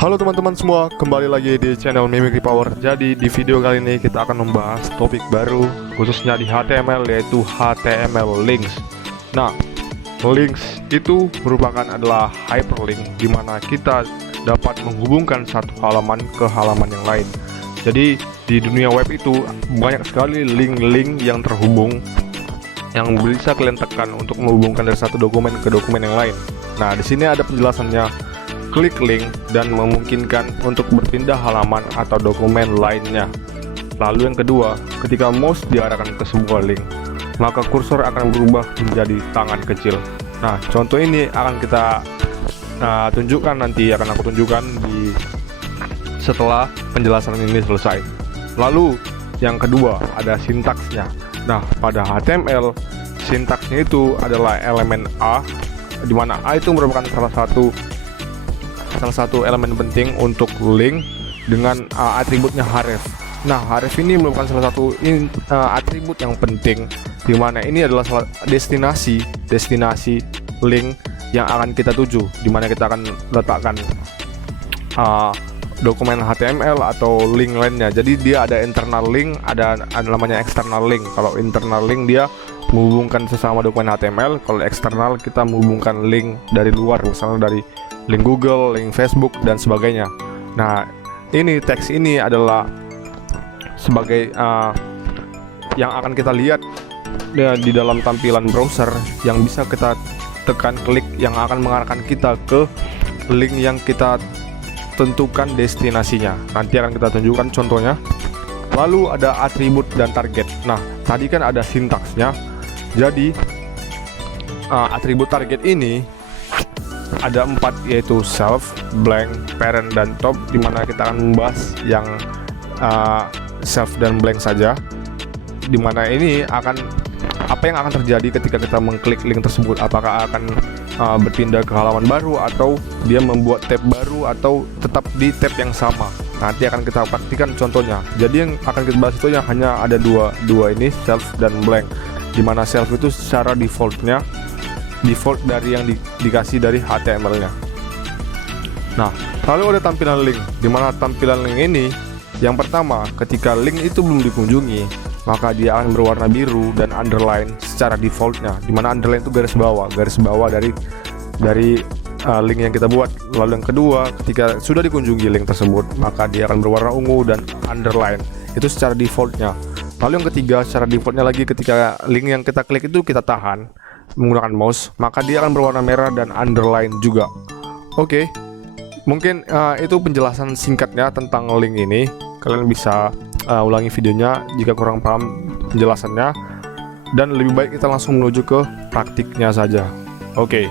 Halo teman-teman semua, kembali lagi di channel Mimicry Power. Jadi di video kali ini kita akan membahas topik baru khususnya di HTML, yaitu HTML links. Nah, links itu merupakan adalah hyperlink di mana kita dapat menghubungkan satu halaman ke halaman yang lain. Jadi di dunia web itu banyak sekali link-link yang terhubung yang bisa kalian tekan untuk menghubungkan dari satu dokumen ke dokumen yang lain. Nah, di sini ada penjelasannya. Klik link dan memungkinkan untuk berpindah halaman atau dokumen lainnya. Lalu yang kedua, ketika mouse diarahkan ke sebuah link, maka kursor akan berubah menjadi tangan kecil. Nah, contoh ini akan kita tunjukkan nanti, akan aku tunjukkan setelah penjelasan ini selesai. Lalu yang kedua ada sintaksnya. Nah, pada HTML sintaksnya itu adalah elemen A, di mana A itu merupakan salah satu elemen penting untuk link dengan atributnya href. Nah, href ini merupakan salah satu atribut yang penting, di mana ini adalah destinasi link yang akan kita tuju, di mana kita akan letakkan dokumen HTML atau link lainnya. Jadi dia ada internal link, ada namanya external link. Kalau internal link dia menghubungkan sesama dokumen HTML, kalau eksternal kita menghubungkan link dari luar, misalnya dari link Google, link Facebook, dan sebagainya. Nah, ini teks ini adalah sebagai yang akan kita lihat di dalam tampilan browser, yang bisa kita tekan klik yang akan mengarahkan kita ke link yang kita tentukan destinasinya. Nanti akan kita tunjukkan contohnya. Lalu ada atribut dan target. Nah, tadi kan ada sintaksnya. Jadi atribut target ini ada 4, yaitu self, blank, parent, dan top, dimana kita akan membahas yang self dan blank saja, dimana ini apa yang akan terjadi ketika kita mengklik link tersebut. Apakah akan berpindah ke halaman baru, atau dia membuat tab baru, atau tetap di tab yang sama. Nanti akan kita praktikan contohnya. Jadi yang akan kita bahas itu hanya ada dua ini, self dan blank, dimana self itu secara default dari yang dikasih dari HTML-nya. Nah, lalu ada tampilan link, dimana tampilan link ini yang pertama, ketika link itu belum dikunjungi, maka dia akan berwarna biru dan underline secara defaultnya, dimana underline itu garis bawah dari link yang kita buat. Lalu yang kedua, ketika sudah dikunjungi link tersebut, maka dia akan berwarna ungu dan underline, itu secara defaultnya. Lalu yang ketiga, secara defaultnya lagi, ketika link yang kita klik itu kita tahan menggunakan mouse, maka dia akan berwarna merah dan underline juga. Oke, mungkin itu penjelasan singkatnya tentang link ini. Kalian bisa ulangi videonya jika kurang paham penjelasannya, dan lebih baik kita langsung menuju ke praktiknya saja. Oke,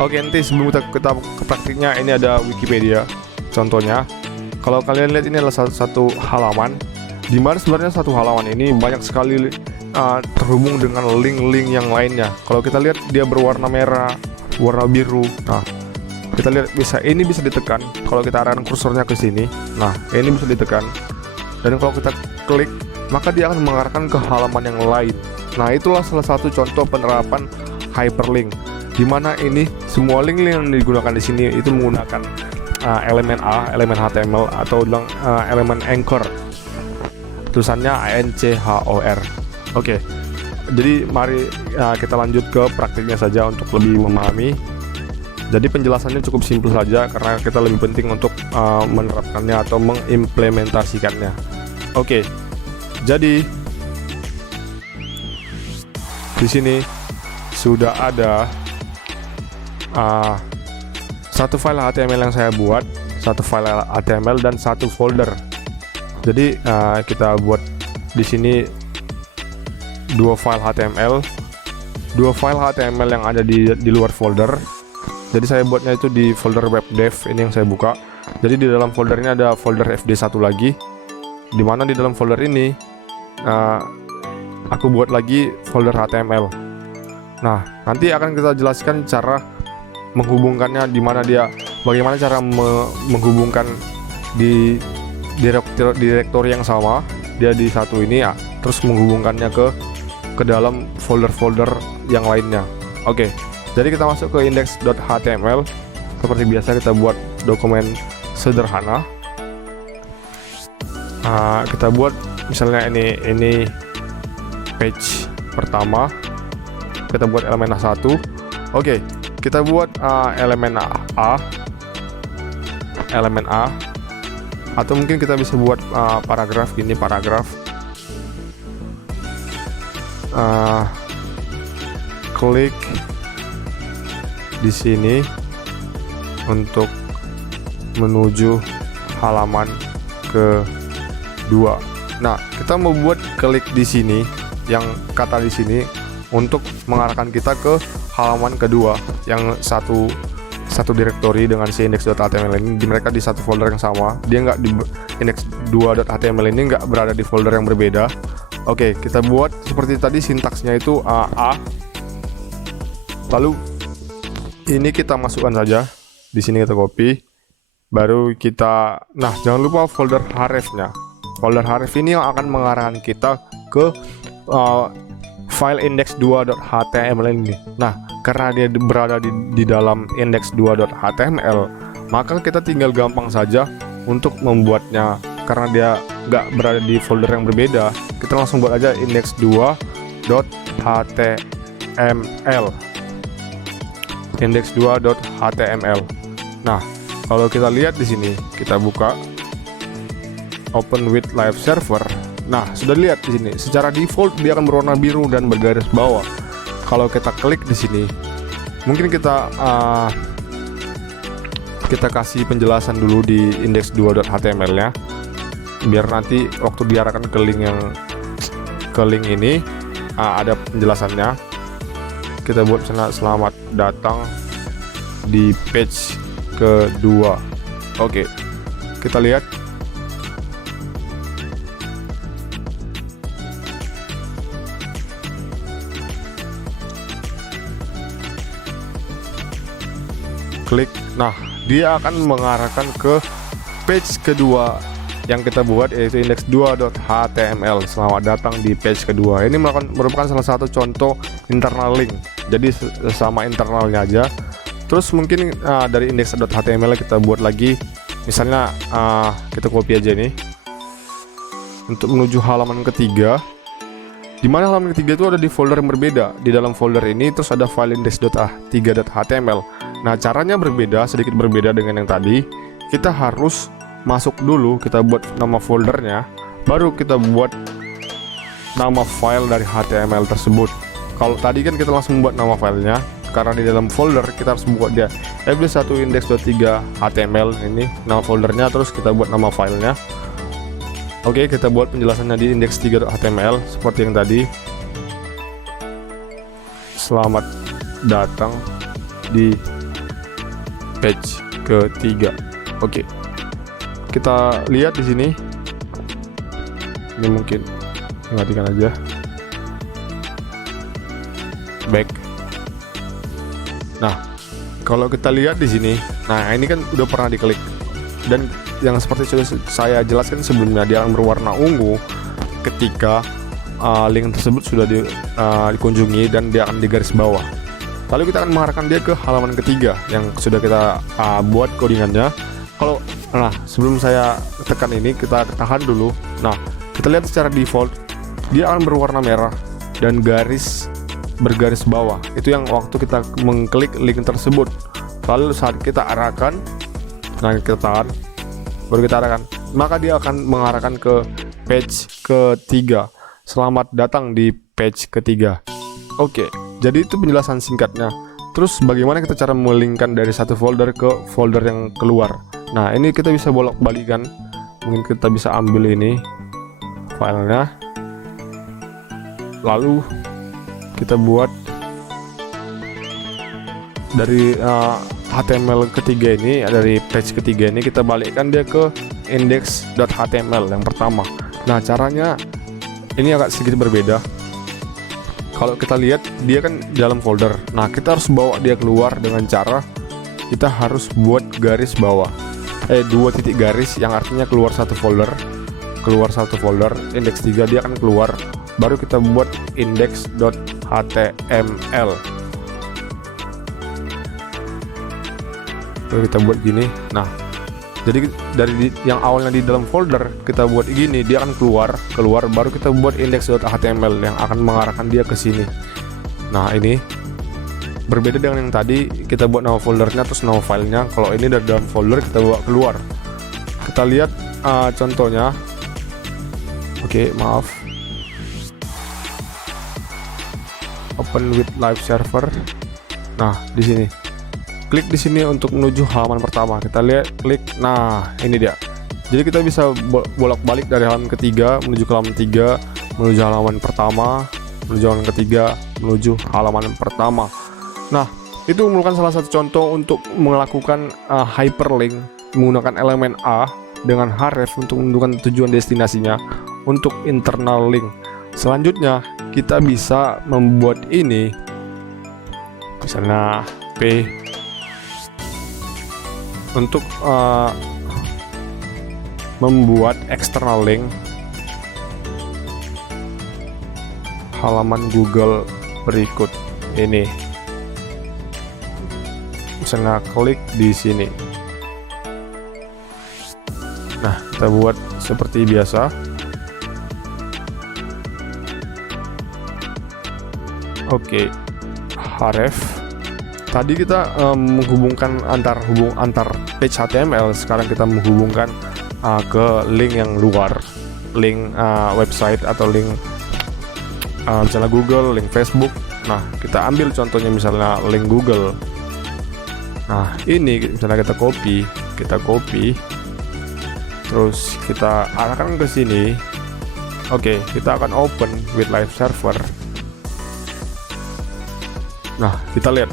nanti sebelum kita ke praktiknya, ini ada Wikipedia contohnya. Kalau kalian lihat, ini adalah satu halaman, di mana sebenarnya satu halaman ini banyak sekali terhubung dengan link-link yang lainnya. Kalau kita lihat, dia berwarna merah, warna biru. Nah, kita lihat ini bisa ditekan. Kalau kita arahkan kursornya ke sini, nah ini bisa ditekan. Dan kalau kita klik, maka dia akan mengarahkan ke halaman yang lain. Nah, itulah salah satu contoh penerapan hyperlink, di mana ini semua link yang digunakan di sini itu menggunakan elemen A, elemen HTML, atau elemen anchor. Tulisannya ANCHOR. Oke, jadi mari kita lanjut ke praktiknya saja untuk lebih memahami. Jadi penjelasannya cukup simpel saja, karena kita lebih penting untuk menerapkannya atau mengimplementasikannya. Oke, jadi di sini sudah ada satu file HTML yang saya buat, satu file HTML dan satu folder. Jadi kita buat di sini dua file HTML yang ada di luar folder. Jadi saya buatnya itu di folder web dev, ini yang saya buka. Jadi di dalam folder ini ada folder fd1 lagi, dimana di dalam folder ini aku buat lagi folder HTML. Nah, nanti akan kita jelaskan cara menghubungkannya, bagaimana cara menghubungkan di direktori yang sama, dia di satu ini ya, terus menghubungkannya ke dalam folder-folder yang lainnya. Oke, jadi kita masuk ke index.html. seperti biasa kita buat dokumen sederhana. Kita buat misalnya ini page pertama, kita buat elemen A1. Oke, kita buat elemen A, atau mungkin kita bisa buat paragraf gini, paragraf. Klik di sini untuk menuju halaman kedua. Nah, kita mau buat klik di sini, yang kata di sini untuk mengarahkan kita ke halaman kedua, yang satu directory dengan si index.html ini. Mereka di satu folder yang sama, dia nggak di index2.html ini nggak berada di folder yang berbeda. Oke, kita buat seperti tadi, sintaksnya itu A. Lalu ini kita masukkan saja di sini, kita copy, baru kita, nah jangan lupa folder href-nya. Folder href ini yang akan mengarahkan kita ke file index2.html ini. Nah, karena dia berada di dalam index2.html, maka kita tinggal gampang saja untuk membuatnya. Karena dia nggak berada di folder yang berbeda, kita langsung buat aja index2.html. Index2.html. Nah, kalau kita lihat di sini, kita buka open with live server. Nah, sudah lihat di sini, secara default dia akan berwarna biru dan bergaris bawah. Kalau kita klik di sini, mungkin kita kasih penjelasan dulu di index2.html-nya, biar nanti waktu diarahkan ke link ini ada penjelasannya. Kita buat misalnya selamat datang di page kedua. Oke, kita lihat. Klik, nah dia akan mengarahkan ke page kedua yang kita buat, yaitu index2.html. Selamat datang di page kedua. Ini merupakan salah satu contoh internal link, jadi sama internalnya aja. Terus mungkin dari index.html kita buat lagi, misalnya kita copy aja nih untuk menuju halaman ketiga, dimana halaman ketiga itu ada di folder yang berbeda. Di dalam folder ini terus ada file index.3.html. Nah, caranya sedikit berbeda dengan yang tadi. Kita harus masuk dulu, kita buat nama foldernya, baru kita buat nama file dari HTML tersebut. Kalau tadi kan kita langsung buat nama filenya, karena di dalam folder kita harus buat dia fb1 index.3html, ini nama foldernya, terus kita buat nama filenya. Oke, kita buat penjelasannya di index3.html seperti yang tadi. Selamat datang di page ketiga. Oke, kita lihat di sini. Ini mungkin matikan aja. Back. Nah, kalau kita lihat di sini, nah ini kan udah pernah diklik, dan yang seperti sudah saya jelaskan sebelumnya, dia akan berwarna ungu ketika link tersebut sudah dikunjungi dan dia akan di garis bawah. Lalu kita akan mengarahkan dia ke halaman ketiga yang sudah kita buat codingannya. Nah, sebelum saya tekan ini, kita tahan dulu. Nah, kita lihat secara default dia akan berwarna merah dan bergaris bawah. Itu yang waktu kita mengklik link tersebut. Lalu saat kita arahkan, nah kita tahan, baru kita arahkan, maka dia akan mengarahkan ke page ketiga. Selamat datang di page ketiga. Oke, jadi itu penjelasan singkatnya. Terus bagaimana kita cara melingkan dari satu folder ke folder yang keluar? Nah, ini kita bisa bolak-balikan. Mungkin kita bisa ambil ini filenya, lalu kita buat dari HTML ketiga ini, dari page ketiga ini kita balikkan dia ke index.html yang pertama. Nah, caranya ini agak sedikit berbeda. Kalau kita lihat dia kan dalam folder. Nah, kita harus bawa dia keluar dengan cara kita harus buat garis bawah, 2 titik garis, yang artinya keluar satu folder, index 3 dia akan keluar. Baru kita buat index.html. Lalu kita buat gini. Nah, jadi dari yang awalnya di dalam folder kita buat gini, dia akan keluar baru kita buat index.html yang akan mengarahkan dia ke sini. Nah, ini berbeda dengan yang tadi, kita buat nama foldernya terus nama filenya. Kalau ini dari dalam folder kita bawa keluar. Kita lihat contohnya. Oke, maaf. Open with live server. Nah, di sini. Klik di sini untuk menuju halaman pertama. Kita lihat, klik. Nah, ini dia. Jadi kita bisa bolak-balik dari halaman ketiga menuju ke halaman 3, menuju halaman pertama, menuju halaman ketiga, menuju halaman pertama. Nah, itu merupakan salah satu contoh untuk melakukan hyperlink menggunakan elemen A dengan href untuk menentukan tujuan destinasinya untuk internal link. Selanjutnya, kita bisa membuat ini, misalnya P, untuk membuat external link halaman Google berikut ini. Misalnya klik di sini. Nah, kita buat seperti biasa. Oke, href. Tadi kita menghubungkan antar page HTML. Sekarang kita menghubungkan ke link yang luar, link website atau link misalnya Google, link Facebook. Nah, kita ambil contohnya misalnya link Google. Nah, ini misalnya kita copy, terus kita arahkan ke sini. Oke, kita akan open with live server. Nah, kita lihat,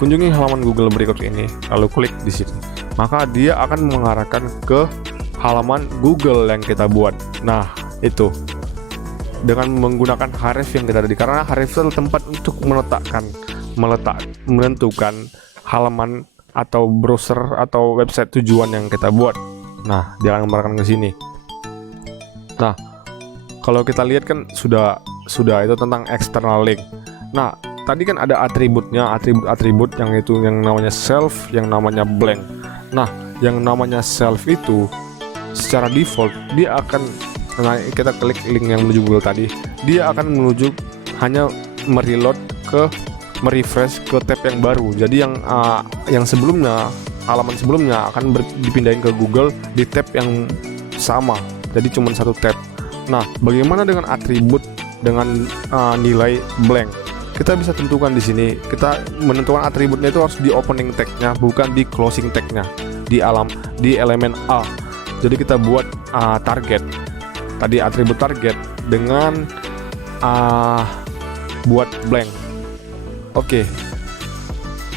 kunjungi halaman Google berikut ini, lalu klik di sini. Maka dia akan mengarahkan ke halaman Google yang kita buat. Nah, itu dengan menggunakan href yang kita tadi, karena href itu tempat untuk menentukan halaman atau browser atau website tujuan yang kita buat. Nah, dia akan mengarahkan ke sini. Nah, kalau kita lihat kan sudah itu tentang external link. Nah, tadi kan ada atributnya, atribut yang itu yang namanya self, yang namanya blank. Nah, yang namanya self itu secara default dia akan, nah, kita klik link yang menuju Google tadi, dia akan menuju hanya merefresh ke tab yang baru. Jadi yang sebelumnya, halaman sebelumnya akan dipindahin ke Google di tab yang sama. Jadi cuma satu tab. Nah, bagaimana dengan atribut dengan nilai blank? Kita bisa tentukan di sini. Kita menentukan atributnya itu harus di opening tag-nya, bukan di closing tag-nya, di elemen A. Jadi kita buat target. Tadi atribut target dengan buat blank. Oke,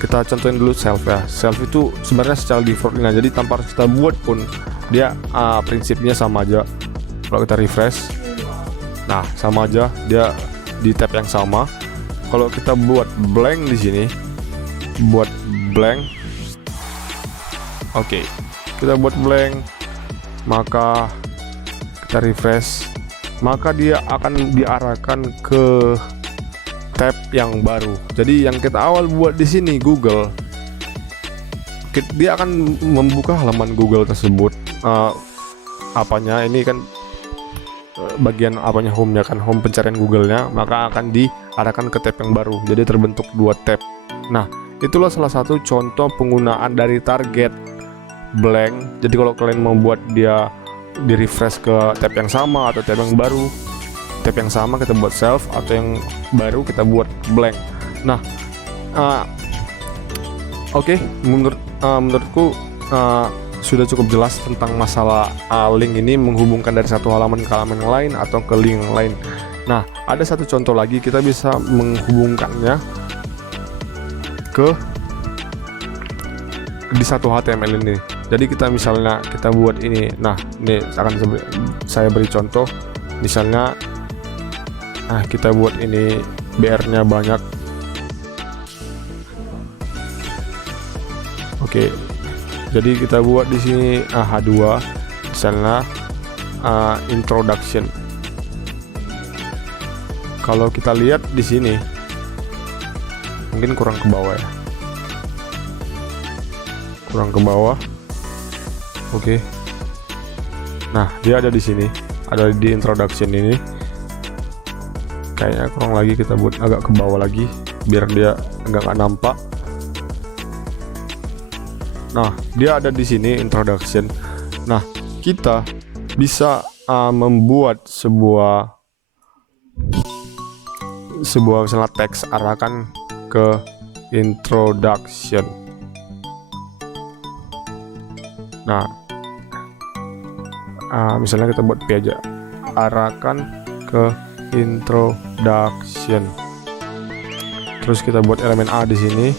kita contohin dulu self ya. Self itu sebenarnya secara defaultnya, jadi tanpa harus kita buat pun dia prinsipnya sama aja. Kalau kita refresh, nah sama aja, dia di tab yang sama. Kalau kita buat blank di sini, buat blank, oke, kita buat blank, maka kita refresh, maka dia akan diarahkan ke tab yang baru. Jadi yang kita awal buat di sini Google, dia akan membuka halaman Google tersebut. Apanya ini kan bagian apanya, home-nya kan, home pencarian Google-nya, maka akan diarahkan ke tab yang baru. Jadi terbentuk dua tab. Nah, itulah salah satu contoh penggunaan dari target blank. Jadi kalau kalian membuat dia di refresh ke tab yang sama atau tab yang baru, tab yang sama kita buat self, atau yang baru kita buat blank. Nah, oke, menurutku sudah cukup jelas tentang masalah link ini, menghubungkan dari satu halaman ke halaman yang lain atau ke link yang lain. Nah, ada satu contoh lagi, kita bisa menghubungkannya di satu HTML ini. Jadi kita misalnya kita buat ini. Nah, ini akan saya beri contoh. Misalnya, nah kita buat ini BR-nya banyak. Oke. Jadi kita buat di sini H2 misalnya introduction. Kalau kita lihat di sini mungkin kurang ke bawah ya. kurang ke bawah. Oke. Nah, dia ada di sini, ada di introduction ini. Kayaknya kurang lagi, kita buat agak ke bawah lagi biar dia nggak nampak. Nah, dia ada di sini introduction. Nah, kita bisa membuat sebuah misalnya teks, arahkan ke introduction. Nah, misalnya kita buat P aja, arahkan ke introduction. Terus kita buat elemen A di sini,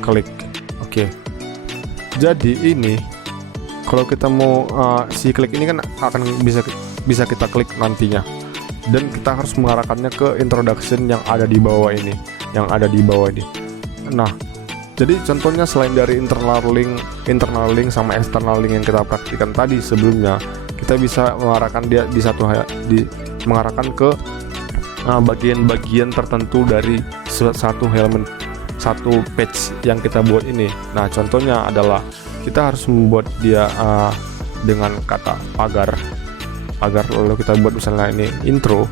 klik. Oke. Jadi ini kalau kita mau si klik ini kan akan bisa kita klik nantinya, dan kita harus mengarahkannya ke introduction yang ada di bawah ini, Nah, jadi contohnya selain dari internal link sama external link yang kita praktikan tadi sebelumnya, kita bisa mengarahkan dia mengarahkan ke bagian-bagian tertentu dari satu page yang kita buat ini. Nah, contohnya adalah kita harus membuat dia dengan kata pagar, lalu kita buat misalnya ini intro.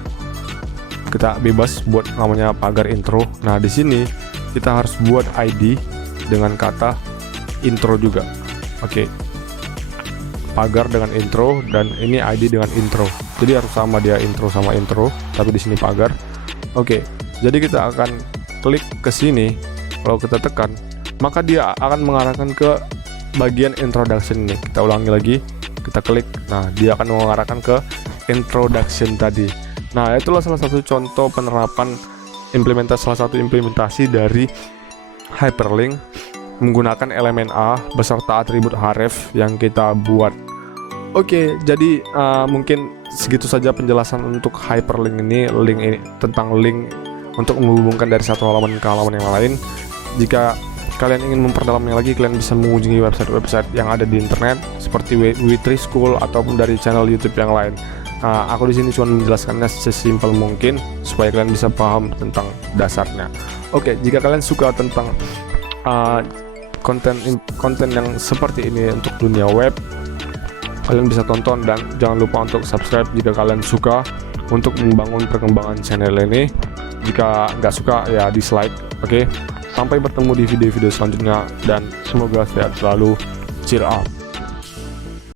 Kita bebas buat namanya pagar intro. Nah, di sini kita harus buat ID dengan kata intro juga. Oke. Pagar dengan intro, dan ini ID dengan intro. Jadi harus sama, dia intro sama intro, tapi di sini pagar. Oke. Jadi kita akan klik ke sini. Kalau kita tekan, maka dia akan mengarahkan ke bagian introduction ini. Kita ulangi lagi, kita klik. Nah, dia akan mengarahkan ke introduction tadi. Nah, itulah salah satu contoh penerapan salah satu implementasi dari hyperlink menggunakan elemen A beserta atribut href yang kita buat. Oke, jadi mungkin segitu saja penjelasan untuk hyperlink ini, tentang link untuk menghubungkan dari satu halaman ke halaman yang lain. Jika kalian ingin memperdalamnya lagi, kalian bisa mengunjungi website-website yang ada di internet seperti W3 School ataupun dari channel YouTube yang lain. Aku di sini cuma menjelaskannya sesimpel mungkin supaya kalian bisa paham tentang dasarnya. Oke, jika kalian suka tentang konten yang seperti ini untuk dunia web, kalian bisa tonton, dan jangan lupa untuk subscribe jika kalian suka, untuk membangun perkembangan channel ini. Jika nggak suka ya dislike. Oke, sampai bertemu di video-video selanjutnya, dan semoga sehat selalu. Cheer up.